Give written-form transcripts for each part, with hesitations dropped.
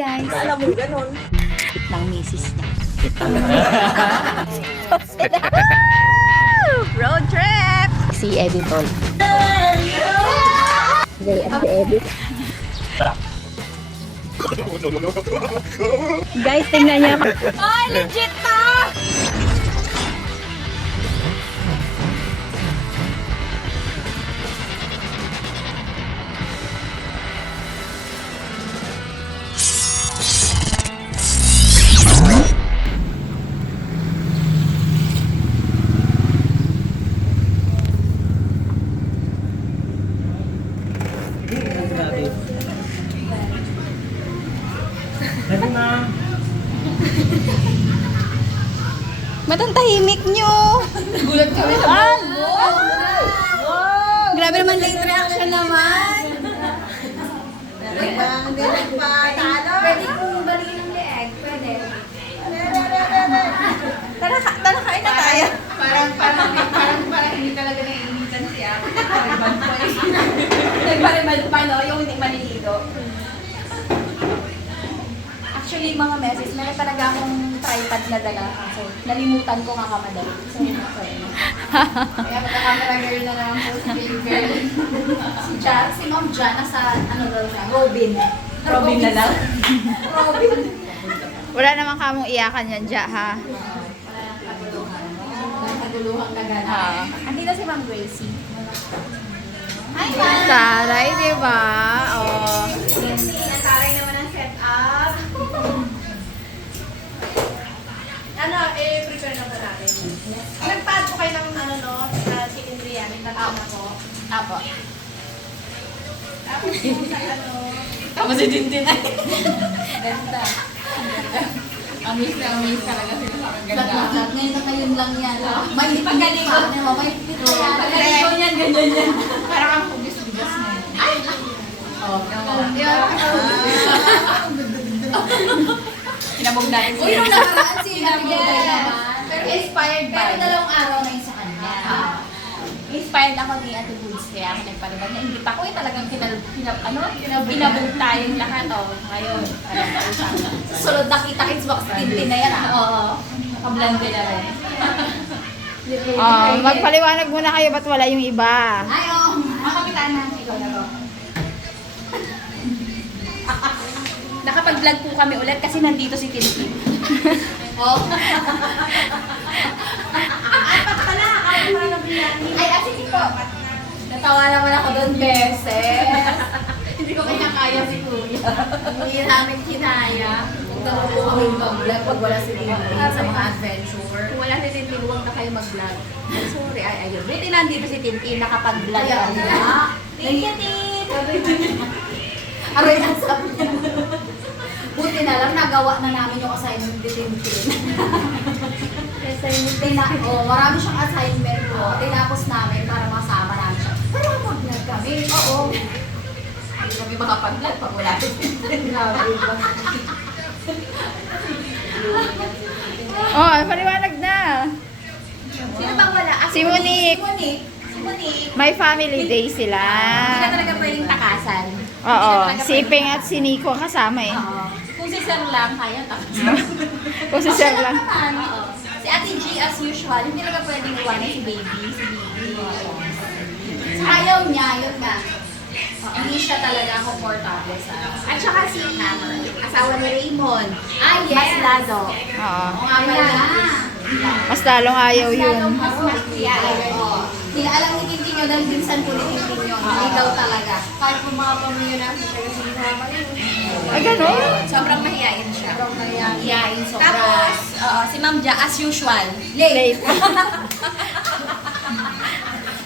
guys. Alam mo, ganun. Ng misis niya. Road trip! Si Editor. Si Edit. Guys, tingnan niya. Ay, legit to! Matang tahimik nyo. Gulat kami sa Wow! Grabe naman late reaction naman. Hindi nagpatalo. Pwede kong balikin ng leeg. Pwede. Tara, kain na tayo. Parang hindi talaga naiinitan siya. Parang po eh. Nagparimad pa, no? Yung hindi maniligo. Actually, mga meses, meron talaga akong tripod na dala. So, nalimutan ko nga kamadali. So, yun ako yun. Kaya magka-camera girl na naman po si baby girl. Si Ma'am Jan, nasa, ano daw siya, Robin. Robin na lang. Robin. Wala naman kamong iyakan yan dyan, ha? Nagkaguluhang kagana. Ah. Andito si Ma'am Gracie. Hi, Ma'am! Taray, di ba? Oh. Ang taray naman ang setup. Prepare na ba natin? Nagpad po kayo ng chicken biryani, tatama ko. Apo. Tapos yung sa Tapos si Tintin ay. Ganda. Amis talaga sila sa akin. Ganda. Lahat ngayon na kayo lang yan. May paggaling ko. May Paggaling ko yan, ganyan yan. Parang ang hugis-bigas na yun. Oh, Kinabog natin Uy, nung nakaraan si Nabiyay naman. Pero Inspired by. Pero dalawang araw na yun sa kanya. Inspired ako ni Ate Woods kaya ako nagpalibag. Na-invite ako talagang binabog tayong lahat. Ngayon, susunod na kita-kits box tintin na yan. Oo. Nakablande na rin. Oh, magpaliwanag muna kayo ba't wala yung iba. Ay, oo. Ang kapitan na. Ikaw na to. Nakapag-vlog po kami ulit kasi nandito si Tintin. Oh. Apat pala, apat pala na biryani. Ay, sige po. Natawa naman ako doon, beses. Hindi ko kanya kaya si Kuya. Hindi namin kinaya. Turo po kami mag-vlog pag wala si Tintin sa mga adventure. Kung wala si Tintin, huwag na kayo mag-vlog. Sorry, ayun. Buti nandito si Tintin, nakapag-vlog kami. Thank you, Tin. Aray, ang sabi niya. Buti na lang, nagawa na namin yung assignment ni Tintin. Marami siyang assignment po. Tinapos namin para masama namin siya. Pero mag-vlog kami. Oo. Hindi kami makapag-vlog pag wala si Tintin. Grabe ba? Oh, paliwanag na. Sino bang wala? Si Monique. Si Monique. May family day sila. Hindi na talaga pwedeng takasan. Oo, si Ipeng at si Nico kasama eh. Oo. Kung si Sir lang, kaya takasan. Kung si Sir lang. Naman. Oo. Si Ate G as usual, hindi talaga pwedeng iwanan si Baby. Ayaw niya, yun nga. Hindi siya talaga komportable sa... At saka si asawa ni Raymond. Ah, yes. Mas lado. Oo. Oo nga pala. Mas lalong ayaw yun. Mas Hindi alam ni Tintin yun dahil binsan po ni Tintin yun. Hindi daw talaga. Kahit kung mga pamilya natin talaga sinasama yun. Ay, gano'n? Sobrang mahihain siya. Mahihain sobra. Tapos, Si Ma'am Ja, as usual. Late.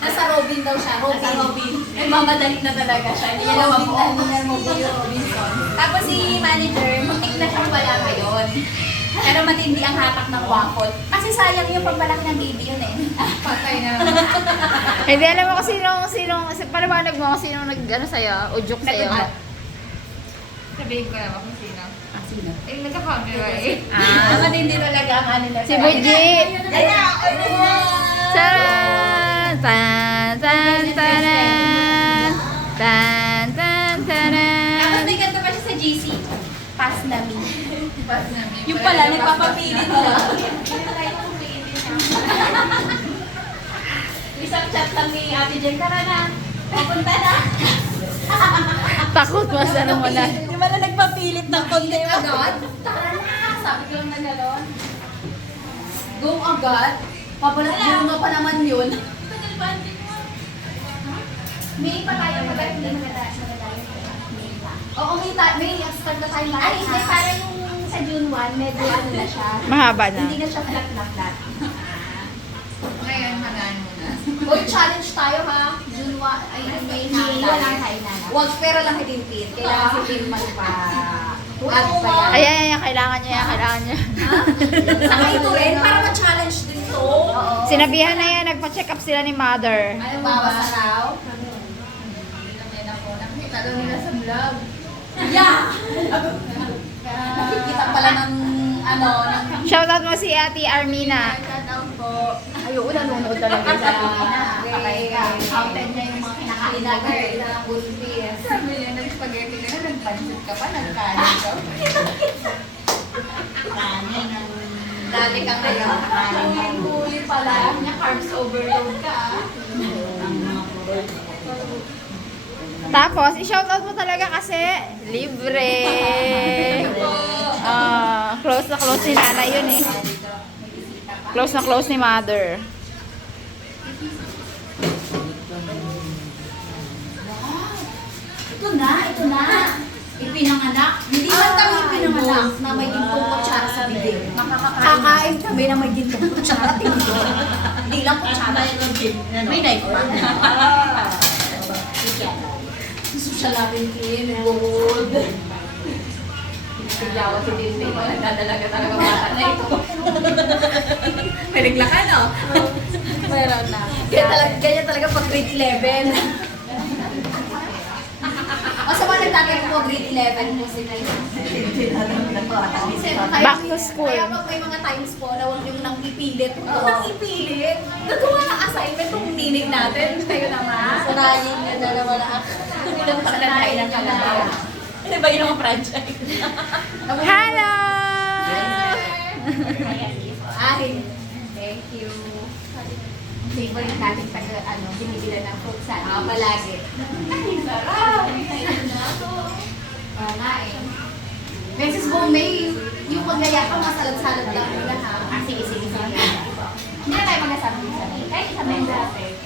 Nasa Robin daw siya. Robin. Nagmamadali na talaga siya. Hindi niya naman po. Robinson. Tapos si manager, muntik na siyang wala ngayon. Pero matindi ang hatak ng waffle. Kasi sayang yung pagbalaki ng baby yun eh. Patay na. Hindi alam mo kung sinong, paliwanag mo kung sinong nag-ano sa'yo, udyok sa'yo. Sabihin ko naman kung sino. Sino? Eh, nagka-camera eh. Matindi talaga ang ano na. Si Buji. Ayan! Tan, tan, tan, tanan. Tan, tan, tanan. Tapos may ganito pa siya sa GC. Pass na me. Pass namin. Yung pala, nagpapapilit na. Isang chat lang ni Ate Jen, tara na. Papunta na. Takot mas ano mo na. Yung pala nagpapilit ng konti agad. Tara na. Sabi ko lang na gano'n. Go agad. Papalat pa naman yun. May pa tayo maganda. May pa. Oo, may start na tayo. Ay, hindi. Para yung sa June 1, medyo ano na siya. Mahaba na. Hindi na siya flat na flat. Ngayon, magaan mo na. Uy, challenge tayo ha. June 1, ay May na. Wala tayo na. Wag, pero lang hitintin. Kailangan si Tim magpa... Ayan, kailangan niya, kailangan niya. Saka ito rin, para ma-challenge din to. Oo. Sinabihan na yan, nagpa-check up sila ni mother. Ano bawas araw? Nilamin ako. Nakita daw nila sa vlog. Yeah! Nakikita pala ng ano, ng... Shoutout mo si Ate Armina. Shoutout po. Ayoko, nanonood talaga sa counted niya yung mga kinakain ng buntis. Sabi niya, nag-spaghetti ka na, nag-pancit ka pa, nag-kanin ka. Dali kang ngayon. Ang huli pala. Niya carbs overload ka. Tapos, i-shoutout mo talaga kasi libre. Close na close ni nanay yun eh. Close na close ni mother. Ito na. Ipinanganak. Hindi man kami ipinanganak na may gintong kutsara sa bibig. Kakain kami na may gintong kutsara, tingin. Hindi lang kutsara. May knife pa. Social labitin, gold. Siglawa si Disney ko, nagdadalaga talaga bata na ito. May naglakan, no? Meron na. Ganyan talaga pag grade 11. O sa mga nagtatag po, grade 11 po sila yun. Back to school. Kaya pag may mga times po na huwag yung nang ipilit. Huwag nang ipilit. Nagawa ng assignment kung ninig natin. Kayo naman. Sanayin na dalawa na ako. Ilang pagkakain ng kalabaw. Ano ba yung mga franchise? Hello! Ay, thank you. Favorite natin pag binibila ng fruit salad. Palagi. Ay, sarap! Oo nga eh. Mrs. Bomay, yung paggaya pa, masalad-salad lang muna ha. Sige. Hindi na tayo magkasabi sa may. Kahit sa may dati.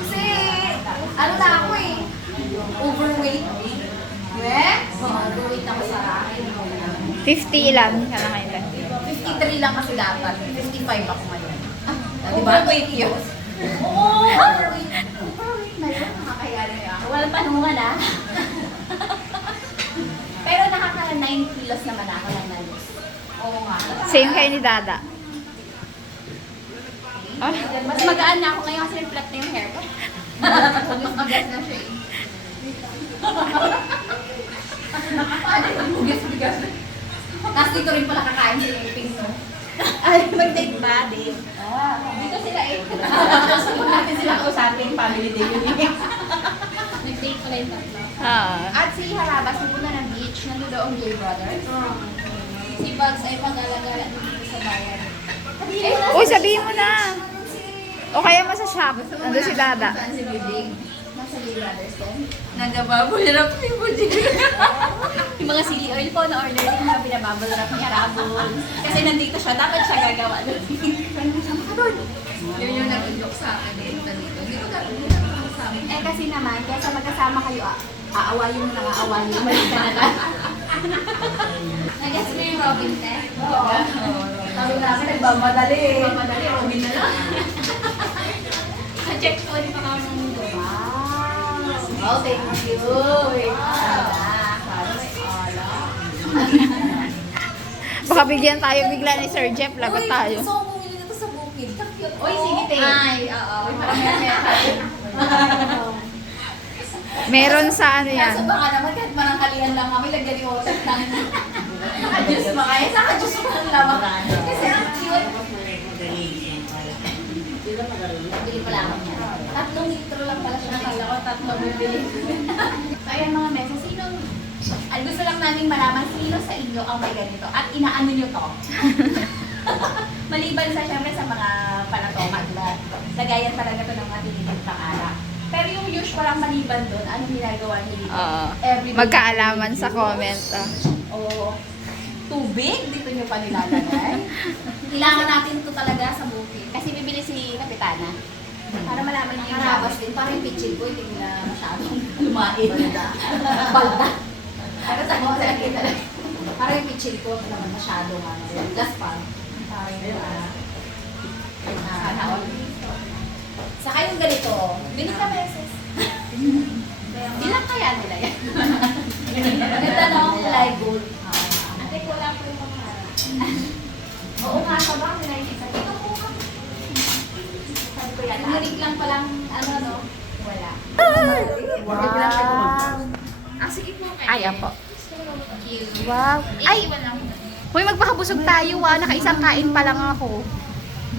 Kasi, ano na ako eh. Overweight. Overweight ako sa akin. 50 ilan ka na ngayon? 53 lang kasi dapat. 55 ako ngayon. Diba? Overweight yun. Oo! Overweight na yun. Nakakaya na yun. Walang panungan ah. Pero nakaka 9 kilos naman ako ng nalos. Oo nga. Same kayo ni Dada. Ah, Mas magaan na ako ngayon kasi flat na yung hair ko. Bigas na siya eh. Bigas. Tapos dito rin pala kakain sila yung ping, no? Ay, mag-date ba, Dave? Dito sila eh. So, huwag natin sila kausapin, family day yun eh. Nag-date pala yung tatlo. At si Harabas, napunta ng beach, nandun daw ang Gay Brothers. Si Bugs ay pag-alagala dito sa bayan. Uy, sabihin mo na. O kaya mo sa shop. Nandun si Dada. Saan si Bibig? Nasa Gay Brothers din. Nagababol na po yung Bibig. Yung mga chili oil po na order din na binabubble wrap ni Harabol. Kasi nandito siya, dapat siya gagawa doon. Yun yung nag-joke sa akin eh. Nandito. Hindi ko gagawin sa amin. Eh kasi naman, kaysa magkasama kayo, aawayin mo na nga aawayin. Umalis ka na lang. Nag-guess mo yung Robin Tech? Oo. Sabi namin, nagmamadali. Nagmamadali, Robin na lang. Check ko, di pa kami ng mundo. Wow! Oh, thank you! Baka bigyan tayo bigla ni Sir Jeff. Lagot tayo. Gusto ko bumili nito sa bukid. Uy, sige, te. Ay, oo. Parang may tayo. Meron sa ano yan. Kaso baka naman kahit mananghalian lang kami, lagyan yung otak ng naka-juice pa kaya. Naka-juice pa ng lamang. Kasi ang cute. Bili pala ako niya. 3 litro lang pala siya. Nakala ko 3 bibili. So ayan mga mesa, sinong... Ay, gusto lang naming malaman sino sa inyo ang may ganito at inaano nyo to. Maliban sa syempre sa mga panatomat na lagayan talaga to ng matitipid pang alak. Pero yung usual ang maliban doon, anong ginagawa nyo dito? Oo. Everyday Magkaalaman sa comment. O tubig, dito nyo pa nilalagay. Kailangan natin ito talaga sa bukid. Kasi bibili si Kapitana. Para malaman niyo yung harabas din. Para yung pitching ko, hindi na masyadong lumain. Balda. Para sa mga lagi talaga. Para yung pitching ko, hindi naman masyadong gaspang. Para yung sana all. Saka yung ganito, binig na beses. Ilang kaya nila yan? Ganda na akong kulay gold. Ate, wala po yung mga oo nga, sobrang nilainis. Ito po ka. Sabi ko yan, narik lang palang, ano, wala. Wow. Sige po. Ay, apo. Wow. Ay! Hoy, magpakabusog tayo Nakaisang kain pa lang ako.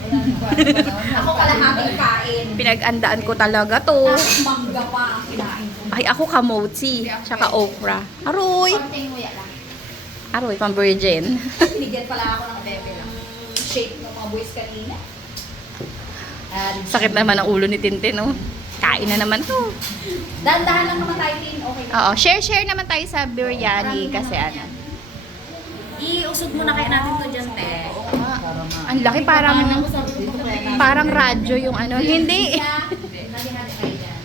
Ako kalahating kain. Pinag-andaan ko talaga to. Tapos mangga pa ang kinain ko. Ay, ako kamotsi. Tsaka okra. Aroy! Konting nguya lang. Aroy, pang virgin. Binigyan pala ako ng bebe lang. Shape ng mga boys kanina. Sakit naman ang ulo ni Tintin, oh. Kain na naman to. Dahan-dahan lang naman tayo din. Okay na. Oo, share naman tayo sa biryani kasi ano. Iusog muna kaya natin to dyan, te. Ang laki parang radyo yung ano. Hindi.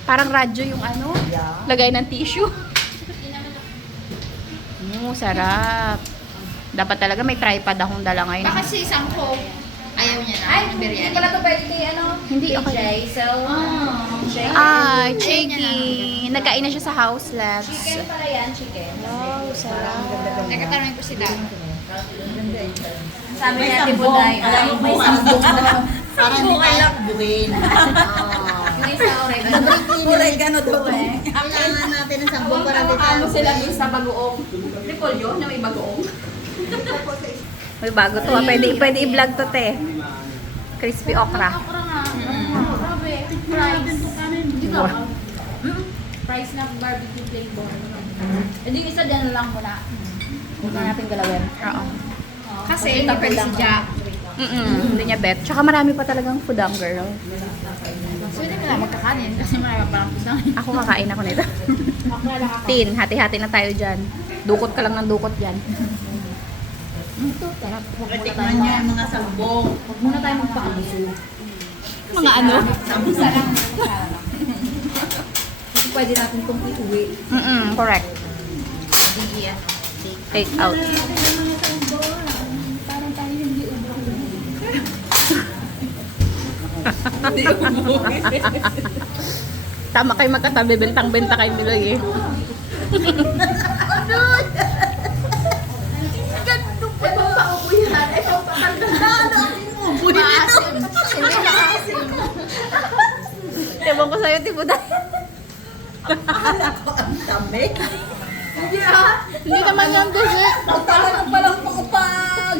Parang radyo yung ano. Lagay ng tissue. Sarap. Dapat talaga may tripod akong dala ngayon. Baka si isang ko, ayaw niya na. Ay, ng hindi biryani. pala to pwede kay ano? Hindi, kay okay. Jay. So, Ay, cheeky. Nagkain na siya sa house labs. chicken pala yan, chicken. Wow, sarap. Nagkatanong ko si Dan. Sabi niya, di Buday, alam mo, may sambong na. Para hindi tayo buhin. Yung isa oregano. Oregano to eh. Kailangan natin ng sambong para hindi tayo Ano sila yung sa bagoong? Repolyo na may bagoong. May bago to. Pwede i-vlog to, te. Crispy okra. Grabe. Fries. Wow. Fries na barbecue flavor. Hindi isa dyan lang muna. Huwag na natin galawin. Oo. Kasi tapos si Ja. Hindi niya bet. Tsaka marami pa talagang food hunger. So hindi ka na magkakanin kasi marami pa lang pusangin. Ako kakain ako nito. Tin, hati-hati na tayo dyan. Dukot ka lang ng dukot dyan. Tikman niyo yung mga sambong. Huwag muna tayo magpakabuso. Mga ano? Isa lang. Kasi pwede natin itong iuwi. Correct. Take out. Parang tayo hindi ubro. Tama kayo magkatabi, bentang-benta kayo nila eh. Ito pa upo yan. Ito pa kandang. Maasim. Hindi maasim. Ewan ko sa'yo, Tibuday. Ang dami. Hindi ah. Hindi naman yung dessert. Palang pa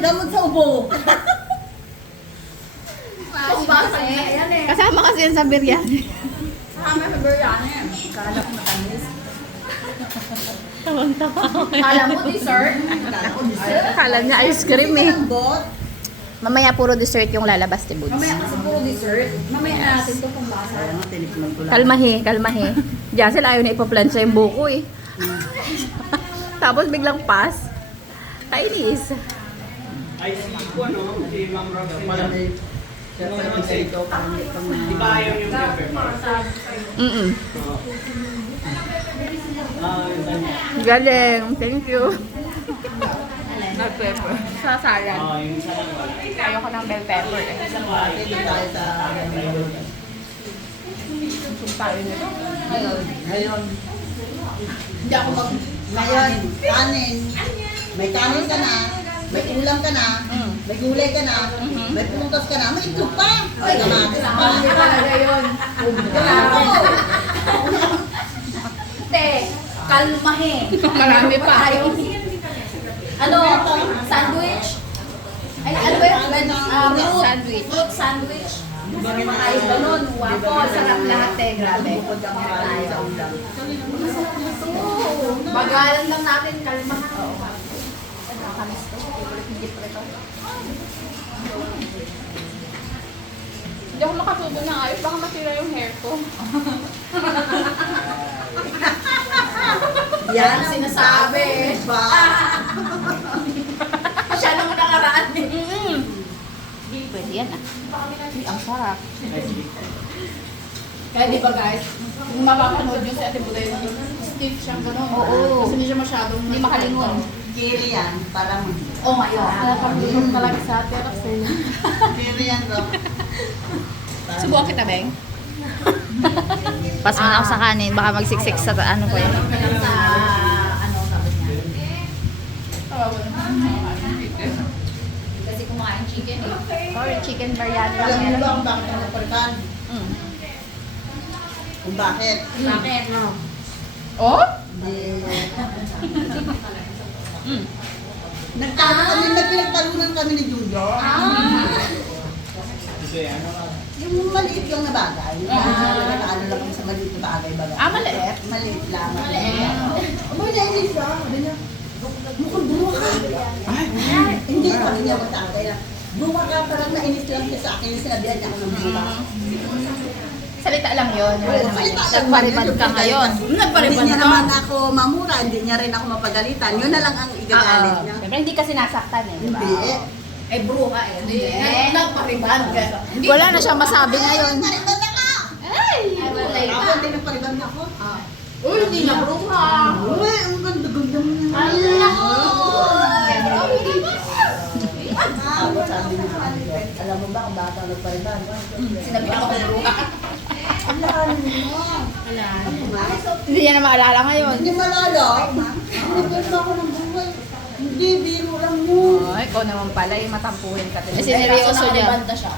gamot sa ubo. Basa niya. Yan eh. Kasama kasi yan sa biryani. Kama sa biryani. Kalap na tamis. Tawang-tawa ako. Kala mo dessert? Kala niya ice cream eh. Bot. Mamaya puro dessert yung lalabas, Tibuds. Mamaya kasi puro dessert. Mamaya natin ito kung basa. Tinikman ko lang. Kalmahe. Jassel ayaw na ipa-plancha yung buko eh. Tapos biglang pass. Kainis. Ay, si ko, ano? Si Ma'am Roxanne. Parang may siya pa nagbigay ito parang may pang Di ba ayaw yung pepper? Mm-mm. Yun lang. Galing. Thank you. Bell pepper. Sa salad. Yung isa lang wala. Ayoko ng bell pepper eh. pwede tayo sa ngayon. Hindi ako mag... Ngayon, kanin. May kanin ka na. May ulam ka na. May gulay ka na. May prutas ka na. May itlog pa. May kamatis pa. talaga yun. Te, kalmahe. Marami pa. Ano? Sandwich? Ay, ano ba yun? Fruit Sandwich. Fruit sandwich. Ayos ba nun? Waffle. Sarap lahat eh, grabe. Bukod ang kain sa ulam. Bagalan lang natin, kalma ka. Hindi ako makasubo ng ayos, baka masira yung hair ko. Yan ang sinasabi. Ba? Siya nung nakaraan. Pwede yan ah. Ang sarap. Kaya di ba guys, kung mapapanood nyo si Ate Buday, stiff siyang gano'n. Oo. Kasi hindi siya masyadong Hindi makalingon. Kiri yan, parang Oh, ngayon. Nakapagulong talaga sa ate kasi. kiri yan bro. Subukan kita, Beng. Pas mo na ako sa kanin, baka magsiksik sa ano ko yan. Sa, ano, sabi niya. Kasi kumakain chicken eh. Or chicken biryani lang Alam mo meron. ba kung bakit ako napalitan? Mm. Kung bakit? Bakit? Oh? Hindi. Nagpinagtalunan kami ni Julio. Kasi ano ka? Yung maliit yung na bagay. Ano lang kami sa maliit na bagay. Ah, maliit? Maliit lang. Maliit. Maliit siya. Sabi niya, mukhang buwa ka. Hindi, sabi niya magtatay na. Buwa ka, parang nainis lang siya sa akin. Sinabihan niya ako ng buwa. Salita lang yun. Wala Oo, naman salita yun. lang. Nagparibad ka ngayon. Hindi niya naman ako mamura, hindi niya rin ako mapagalitan. Yun na lang ang igagalit niya. Siyempre, hindi kasi nasaktan eh. Diba? Hindi. Ay, bruha eh. Hindi. Nagpariban ka. Wala na siyang masabi ngayon. Pariban na ka! Ay, walay Ako, ka. hindi nagpariban na ako. Uy, hindi na bruha. Uy, ang ganda-ganda mo na. Ala ko. Sabi niya, alam mo ba kung bakit ako nagpariban? Sinabi ako bruha. Hindi niya na maalala ngayon. Hindi malala. Nagpariban ako ng buhay. Hindi, biro lang yun. Oh, ikaw naman pala, matampuhin ka din. Kasi seryoso niya. nakalibanda siya.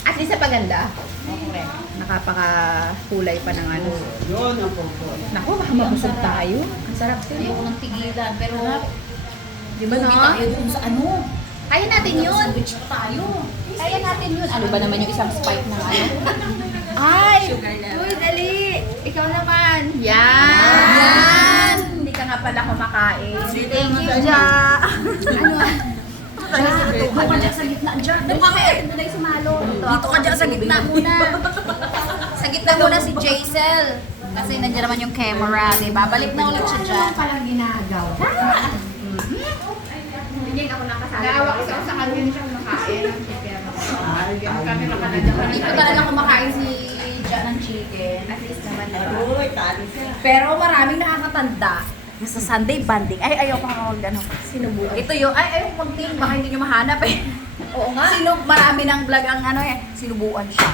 At least sa paganda. Okay. Nakapakakulay pa ng ano. Yun ang purpose. Naku, baka mabusog tayo. Ang sarap din. Ayoko ng tigilan, pero Di ba lugi na? tayo dun sa ano. Kaya natin yun. Sandwich pa tayo. Kaya natin yun. Ano ba naman yung isang spike ng ano? Ay! Uy, dali! Ikaw naman. Yan! Hindi ka nga pala kumakain. Thank you, Ja. Doon ka dyan sa gitna dyan. Doon ka kaya. Doon tayo sumalo. Dito ka dyan sa gitna muna. Sa gitna muna si Jaisel. Kasi nandiyan naman yung camera, di ba? Balik na ulit siya dyan. Parang ginagawa. Hindi ako nakasali. Naawa kasi ako sa kanya siya kumakain. Kami nakalala. Hindi ko talaga kumakain si Jan ng chicken. At least naman na. Uy, tali siya. Pero maraming nakakatanda na sa Sunday banding. Ay, ayaw pa mag ano. Sinubukan. Ito yung, ayaw mag-team. Baka hindi nyo mahanap eh. Oo nga. Marami ng vlog ang ano eh. Sinubukan siya.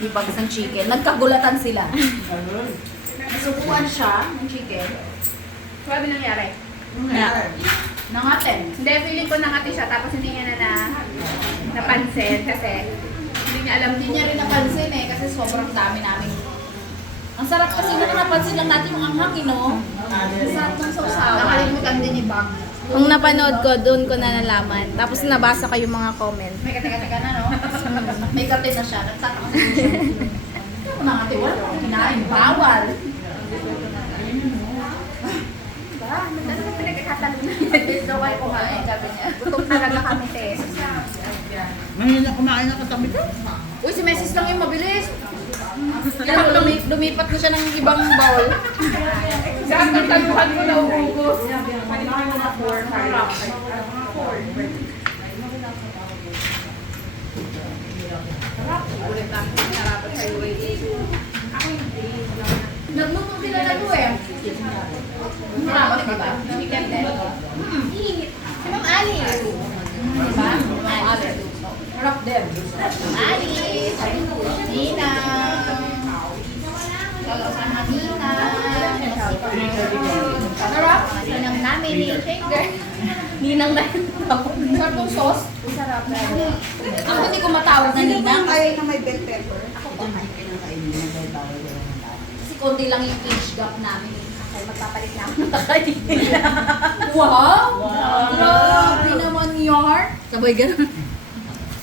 Ibag ng chicken. Nagkagulatan sila. Nasubukan siya ng chicken. Sabi nangyari? Nangaten. Hindi, feeling ko nangati siya tapos hindi niya na napansin kasi hindi niya alam Hindi niya rin napansin eh. Kasi sobrang dami namin. Ang sarap kasi nung napansin lang natin yung anghang, no? Ang sarap ng sausawan. Nakalimutan din ni Bang. Kung napanood ko, doon ko na nalaman. Tapos nabasa ko yung mga comment. May katiga-tiga na, no? May kati na siya. Nagtataka na siya. Ito mga tiwan, kinain, bawal. Ano ba pinagkakatalunan? Ito ay kumain, sabi niya. Gutom talaga kami, te. Ngayon na kumain na katabi ko. Uy, si Mesis lang yung mabilis. Kaya lumipat na siya ng ibang bowl. Saan ang taluhan ko na ubugos? Nagluto sila na to eh. Marami, di ba? Chicken din. Si Ma'am Alice. Di ba? Ma'am Alice. Harap din. Alice. Nina. Sama Nina. Sarap. Ninang namin ni Shaker. Ninang na yun. Sarap yung sauce. Sarap. Ako hindi ko matawag na Ninang. Ayaw na may bell pepper. Ako ba kain kinakainin na dahil bawal yun ang tao. Kasi konti lang yung age gap namin. Kasi magpapalit na ako ng kakainin. Wow! Grabe naman yar. Sabay ganun.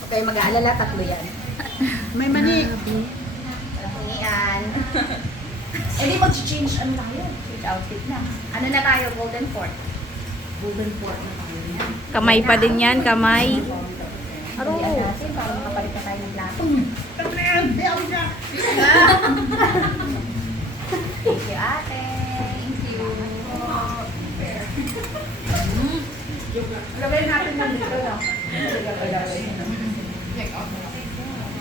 Okay, mag-aalala, tatlo yan. May mani. Hingian. Eh di mag-change ano tayo? Change outfit na. Ano na tayo? Golden Fort. Golden pork na tayo yan. Kamay pa din yan, kamay. Aro. Natin para makapalit na tayo ng plato. Thank you, ate. Thank you. Lagay natin na dito, no?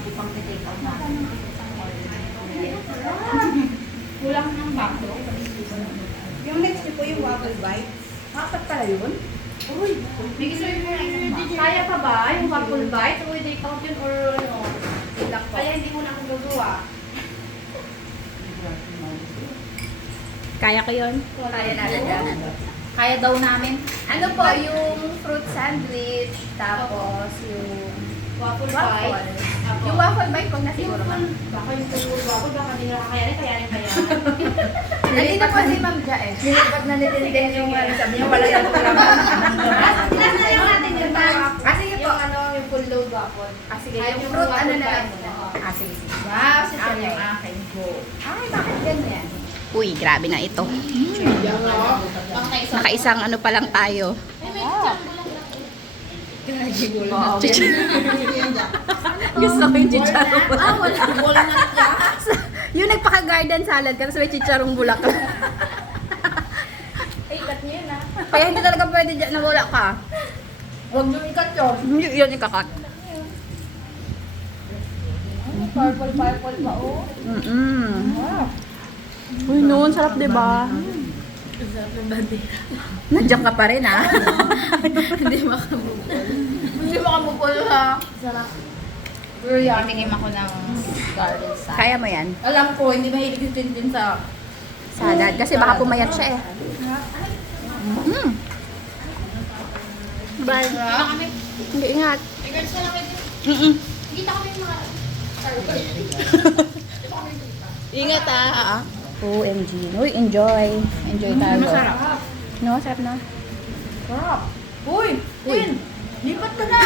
Ipang-take out natin. Kulang ng bato. Yung next niyo po yung waffle bite. Dapat pala yun? Uy, may isa yung Kaya pa ba yung waffle bite? Uy, take out yun or ano? Ilak po. Kaya hindi mo na akong gagawa. Kaya ko yun. Kaya natin yan. Kaya daw namin. Ano po, yung fruit sandwich, tapos yung Waffle waffle. bite. Yung waffle bite, pag nasiguro ma. Baka yung tulog waffle, baka hindi na kakayanin, kayanin. Nandito po si Ma'am Ja eh. Nilipat na nitindin yung sabi niya, wala yung kalaman. Ilan na lang natin yun ba? Ah, sige po. Yung ano, yung full load waffle. Ah, sige. Ay, Yung yung fruit, ano waffle na lang bite. muna. Ah, sige, sige. Wow, si Ako yung akin. Go. Ay, bakit ganyan? Uy, grabe na ito. Pang Nakaisang ano pa lang tayo. Oo. Gusto ko yung chicharong Ah, wala. Wala na siya. Yung nagpaka-garden salad ka, tapos may chicharong bulaklak. Ay, cut niyo yun ah. Kaya hindi talaga pwede dyan na wala ka. Huwag nyo ikat yun. Hindi yun ikakat. Purple pa oh. Uy, noon, sarap diba? Nandiyan ka pa rin, ha? Hindi makamukul, ha? Sarap. Pero yan, tingin ako ng garden salad. Kaya mo yan? Alam ko, hindi mahilig yung Tintin sa Salad. Kasi baka pumayat siya, eh. Bye. Hindi, ingat. Regards na lang kayo. Kita kami yung mga... Ingat, ha? OMG. Uy, enjoy. Enjoy tayo. Masarap. No, sarap na. Sarap. Uy! Tin! Lipat ka na!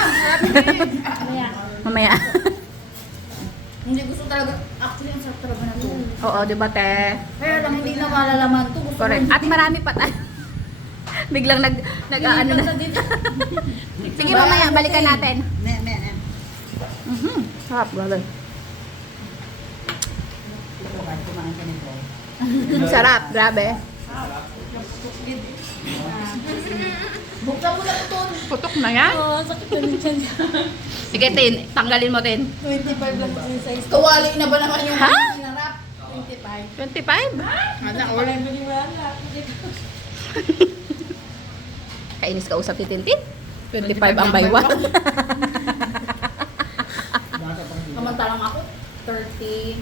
Mamaya. Hindi gusto talaga. Actually, ang sarap talaga na to. Oo, di ba, te? Kaya lang hindi na malalaman to. Gusto Correct. ko- At marami pa tayo. Biglang nag-ano na. Sige, mamaya, balikan natin. Sarap, grabe. Sarap, grabe. Buksan mo na ito. Putok na yan. Sige, Tin. Tanggalin mo, Tin. 25 lang kasi yung size. Kawali na ba naman yung Ha? hinarap? 25. 25? Wala yung bili mo yan. Kainis ka usap ni Tintin? 25 ang baywang. Kamantalang ako, 30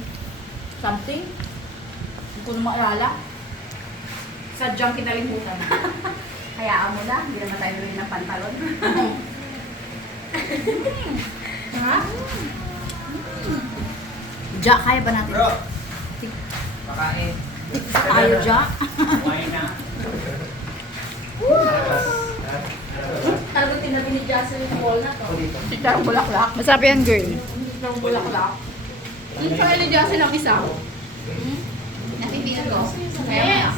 something. Hindi ko na maalala. Sadyang kinalimutan. Hayaan mo na, hindi naman tayo rin ng pantalon. Ha? Ja, kaya ba natin? Bro, pakain. Tayo, Ja. Kumain na. Talagang tinabi ni Jason yung wall na to. Chicharong bulaklak. Masarap yan, girl. Yung bulaklak. Yung sa ni Jason ang isa. Napipinan ko. Kaya.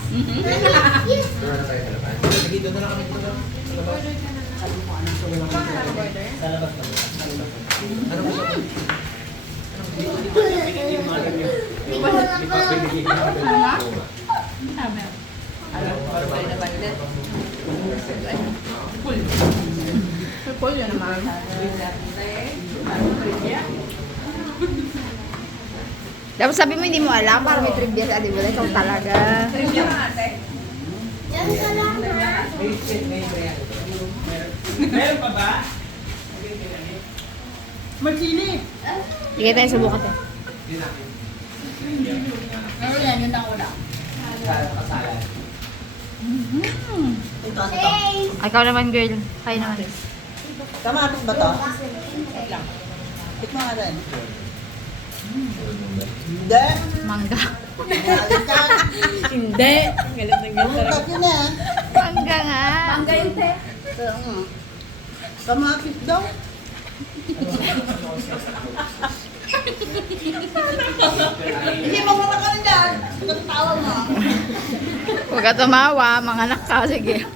Cool yun naman. Dapat sabi mo hindi mo alam para may trivia sa Adi Bola. Ikaw talaga. Meron pa ba? Magsili. Sige tayo, subukan tayo. Ano yan, yun ang una. Ito. Ikaw naman, girl. Kayo naman. Kamatis ba to? Tikman nga rin. Hindi. Mangga. Galit ka. Hindi. Galit na Bukat yun eh. Mangga nga. Mangga yung te. Kamatis daw. Hindi mo muna ka rin dyan. Tawa mo. Huwag ka tumawa, mga anak ka. Sige.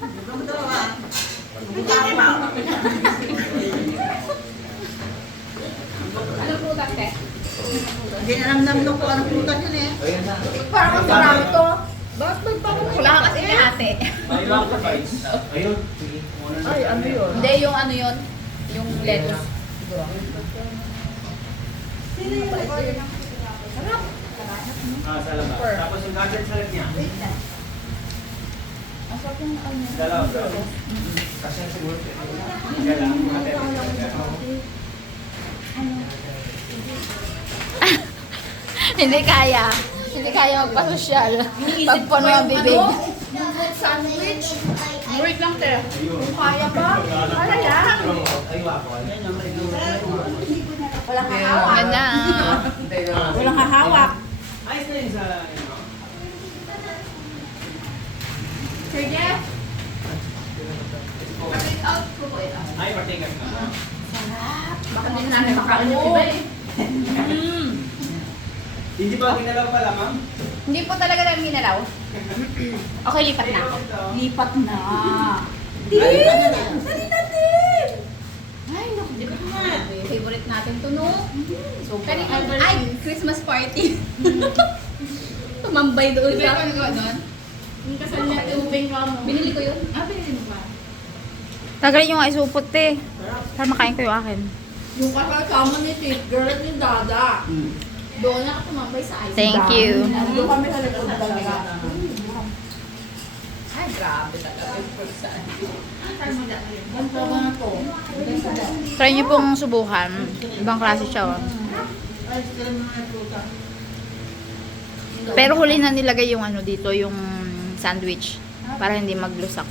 Anong prutas, te? Hindi na namnam ko anong prutas yun eh. Parang ang sarap ito. Bakit may parang Wala ka kasi ni ate. May lang ka guys. Ayun. Sige. Ay, ano yun? Hindi, yung ano yun. Yung lettuce. Sa labas. Tapos yung garden salad niya. Dalawa bro. Kasi siguro. Hindi kaya. Hindi kaya magpasosyal. Pag puno ang bibig. Sandwich. Wait lang, te. Kung kaya pa. Ano yan? Walang hahawak. Ganda. Walang hahawak. Ayos na yun sa ano. Sir Jeff? Ay, partigan ka. Baka din namin makain yung iba eh. Hindi ba ginalaw pala, ma'am? Hindi po talaga namin ginalaw. Okay, lipat na ako. Lipat na. Ay, naku, di ba naman? Favorite natin to, no? So, ay, Christmas party. Tumambay doon sa... Yung kasal niya, tubing ka mo. Binili ko yun. Ah, binili mo ba? Tagalin yung nga isupot eh. Para makain ko yung akin. Yung kasal kamo ni Tip Girl ni Dada. Doon ako tumambay sa ice. Thank you. Doon kami sa likod talaga. Ay, grabe talaga. Ang trabaho na to. Try nyo pong subukan. Ibang klase siya. Oh. Ay, sila mga prutas. Pero huli na nilagay yung ano dito, yung sandwich. Para hindi maglusak.